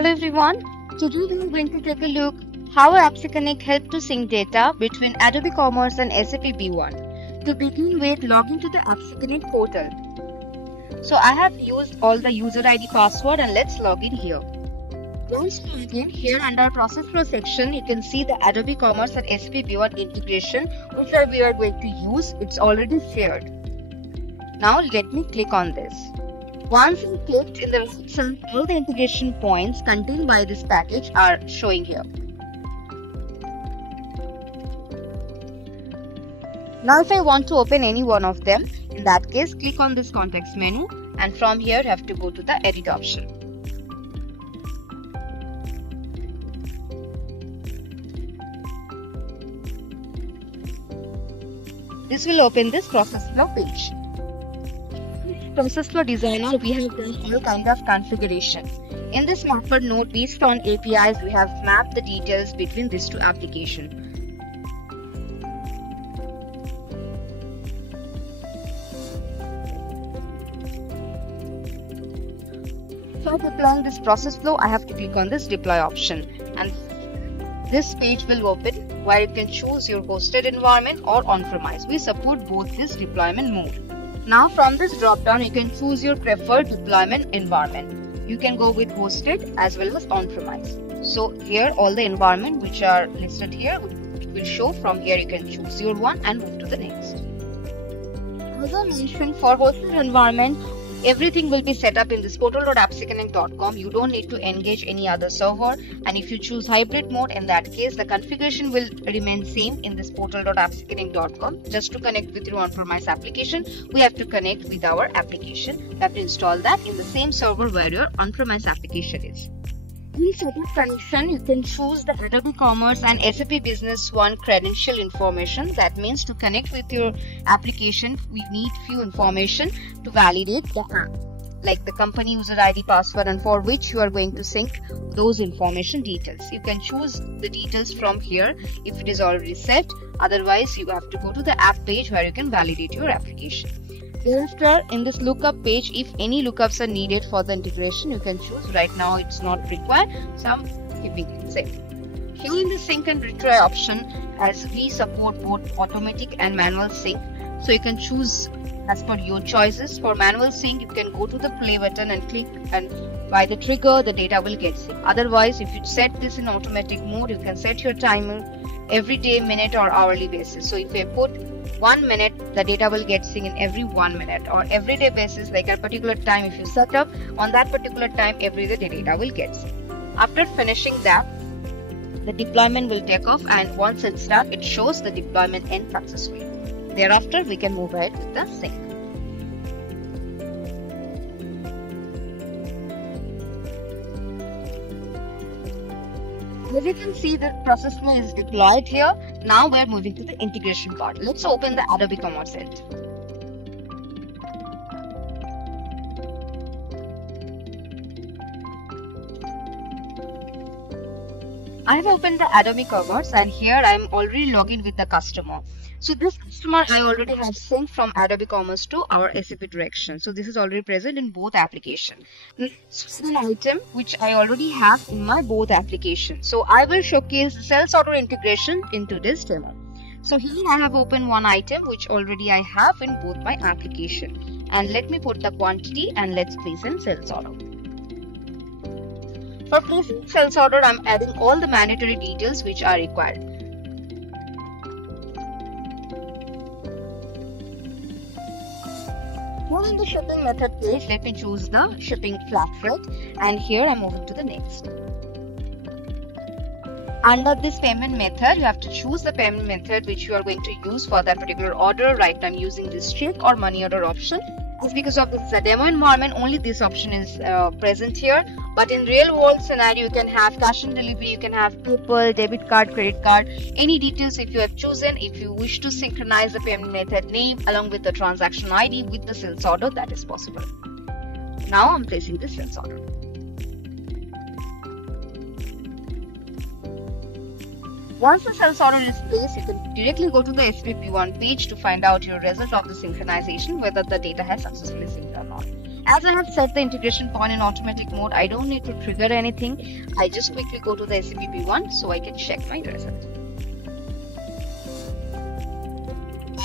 Hello everyone, today we are going to take a look how APPSeCONNECT helps to sync data between Adobe Commerce and SAP B1. To begin with, log into the APPSeCONNECT portal. So I have used all the user ID password and let's log in here. Once logged in, here under Process Flow section, you can see the Adobe Commerce and SAP B1 integration which we are going to use. It's already shared. Now let me click on this. Once you clicked in the right side, all the integration points contained by this package are showing here. Now if I want to open any one of them, in that case click on this context menu and from here you have to go to the edit option. This will open this process flow page. Process Flow Designer, we have done all kind of configuration. In this mapper node, based on APIs, we have mapped the details between these two applications. For deploying this process flow, I have to click on this deploy option, and this page will open where you can choose your hosted environment or on-premise. We support both this deployment mode. Now from this drop down you can choose your preferred deployment environment. You can go with hosted as well as on-premise. So here all the environment which are listed here will show. From here you can choose your one and move to the next. As I mentioned, for hosted environment, everything will be set up in this portal.appseconnect.com. You don't need to engage any other server, and if you choose hybrid mode, in that case the configuration will remain same in this portal.appseconnect.com. Just to connect with your on-premise application, we have to connect with our application. We have to install that in the same server where your on-premise application is. In setup connection, you can choose the Adobe Commerce and SAP Business One credential information. That means to connect with your application, we need few information to validate the app, like the company user ID, password, and for which you are going to sync those information details. You can choose the details from here if it is already set. Otherwise, you have to go to the app page where you can validate your application. Thereafter, in this lookup page, if any lookups are needed for the integration, you can choose. Right now it's not required, so I'm keeping it safe. Here in the sync and retry option, as we support both automatic and manual sync, so you can choose as per your choices. For manual sync, you can go to the play button and click, and by the trigger the data will get synced. Otherwise, if you set this in automatic mode, you can set your timer every day, minute or hourly basis. So if I put 1 minute, the data will get synced in every 1 minute, or every day basis, like a particular time if you set up on that particular time, every day the data will get synced. After finishing that, the deployment will take off, and once it's done, it shows the deployment end successfully. Thereafter, we can move ahead with the sync. As you can see, the process flow is deployed here. Now we are moving to the integration part. Let's open the Adobe Commerce end. I have opened the Adobe Commerce, and here I am already logged in with the customer. So this customer I already have synced from Adobe Commerce to our SAP direction. So this is already present in both applications. This is an item which I already have in my both applications. So I will showcase the sales order integration into this demo. So here I have opened one item which already I have in both my application. And let me put the quantity and let's place in sales order. For placing sales order, I am adding all the mandatory details which are required. Now in the shipping method page, let me choose the shipping flat rate, and here I am moving to the next. Under this payment method, you have to choose the payment method which you are going to use for that particular order. Right now I'm using this check or money order option. It's because of this is a demo environment, only this option is present here. But in real world scenario, you can have cash on delivery, you can have PayPal, debit card, credit card, any details if you have chosen. If you wish to synchronize the payment method name along with the transaction ID with the sales order, that is possible. Now I'm placing the sales order. Once the sales order is placed, you can directly go to the SAP B1 page to find out your result of the synchronization, whether the data has successfully synced or not. As I have set the integration point in automatic mode, I don't need to trigger anything. I just quickly go to the SAP B1 so I can check my result.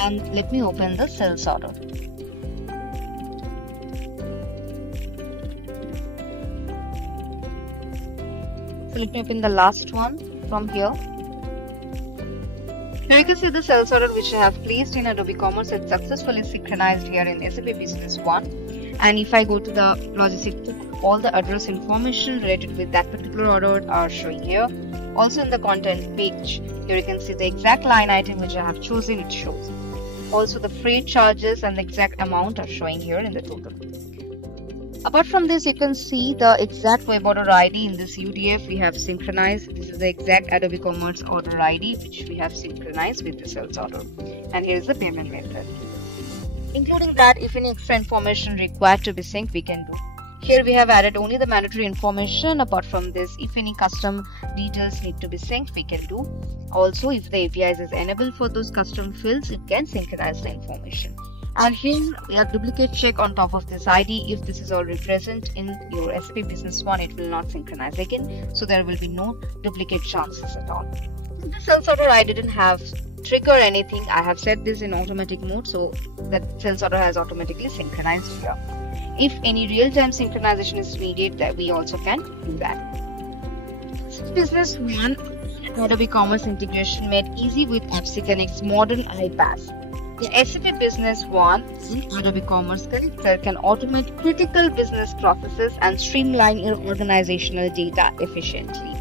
And let me open the sales order. So let me open the last one from here. Now you can see the sales order which I have placed in Adobe Commerce. It's successfully synchronized here in SAP Business One. And if I go to the logistics, all the address information related with that particular order are showing here. Also in the content page, here you can see the exact line item which I have chosen, it shows. Also the freight charges and the exact amount are showing here in the total. Apart from this, you can see the exact web order ID in this UDF we have synchronized. This is the exact Adobe Commerce order ID which we have synchronized with the sales order. And here is the payment method. Including that, if any extra information required to be synced, we can do. Here we have added only the mandatory information. Apart from this, if any custom details need to be synced, we can do. Also, if the APIs is enabled for those custom fields, it can synchronize the information. And here we have duplicate check on top of this ID. If this is already present in your SAP Business One, it will not synchronize again. So there will be no duplicate chances at all. The sales order I didn't have trigger anything. I have set this in automatic mode, so that sales order has automatically synchronized here. If any real-time synchronization is needed, that we also can do that. Business One Adobe Commerce integration made easy with APPSeCONNECT's modern iPaaS. The SAP Business One in Adobe Commerce Connector can automate critical business processes and streamline your organizational data efficiently.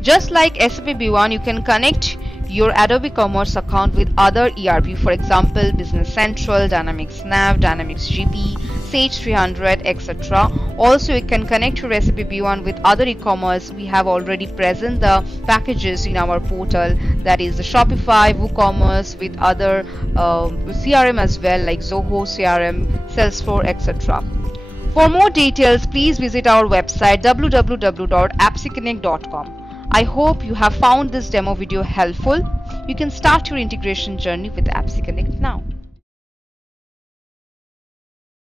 Just like SAP B1, you can connect your Adobe Commerce account with other ERP, for example, Business Central, Dynamics Nav, Dynamics GP, Sage 300, etc. Also, you can connect your SAP B1 with other e-commerce. We have already present the packages in our portal, that is the Shopify, WooCommerce, with other CRM as well, like Zoho CRM, Salesforce, etc. For more details, please visit our website www.appseconnect.com. I hope you have found this demo video helpful. You can start your integration journey with APPSeCONNECT now.